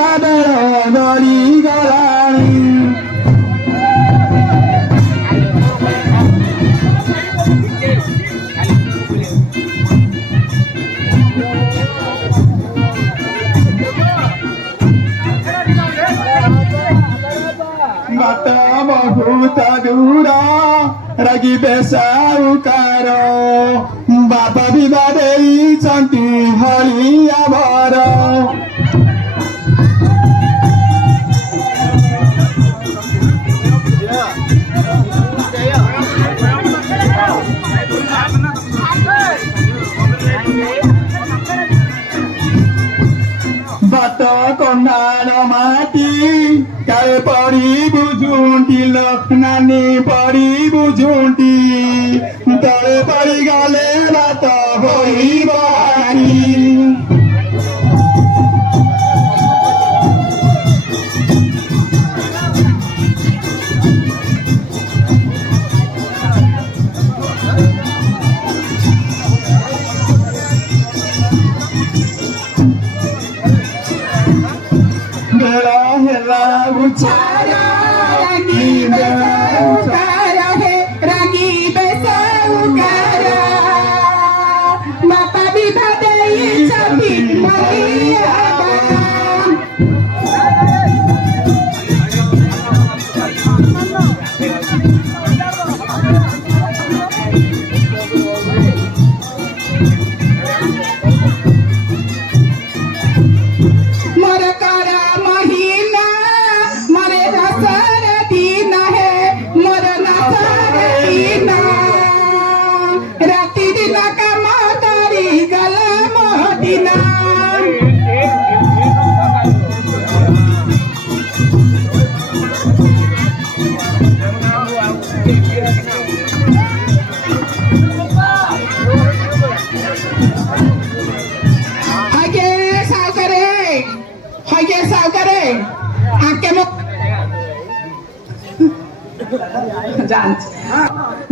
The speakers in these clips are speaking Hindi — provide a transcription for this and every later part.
गली गलानी बाट बहुत दूर रगी बेसाउकार बाबा विवादे चंती हलिया भर बाट कंडाल माटी काले पड़ी बुझुंटी नानी पड़ी बुझुंटी तले पड़ी गले बात होई बाकी उचारा रंगी बेसाउकारा है रंगी बेसाउकारा बापा भी बदई छपी मलिया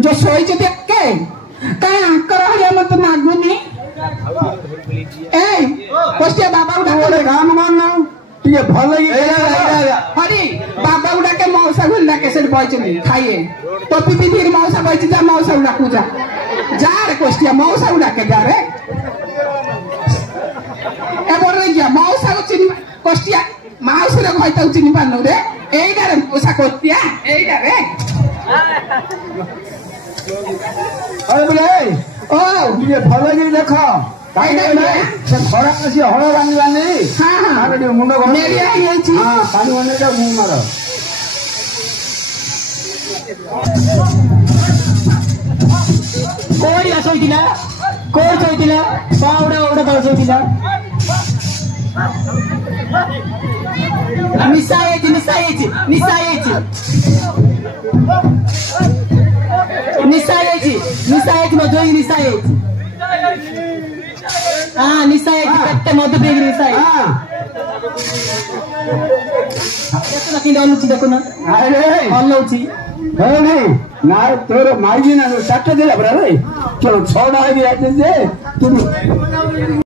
जो सोई के कहीं आकर हरिया मत नागुनी ए कोस्टिया बाबा उठा के गान मान ठीक है भल हरी बाबा उठा के मौसा गुंडा के से बइचनी खाइए तो पीपी फिर मौसा बइच जा मौसा उठा पूजा जा रे कोस्टिया मौसा उठा के जा रे ए बोल रे गया मौसा को चिनी कोस्टिया मौसा रे खइता चिनी पानु रे एइडा रे मौसा कोस्टिया एइडा रे अरे बोले ओ ये भल गिरी देखो काई नहीं से खरा से हळ बांधी बांधी हां हां आगे मुंडो घर मेरी आई है छी हां पानी बने का मुंह मारो कोई असोइतिला कोई सोइतिला पाउडा ओडा बसोइतिला निसायेची निसायेची निसायेची निसायेची निसायेची मजोई निसायेची हां निसायेची कट्टे मध्य देगी निसायेची हां देखो ना किंदा अनुची देखो ना अरे अनुची हे नहीं ना तोर माइजी ना सट्टा देला बरा रे चलो छोड़ा है जे तुम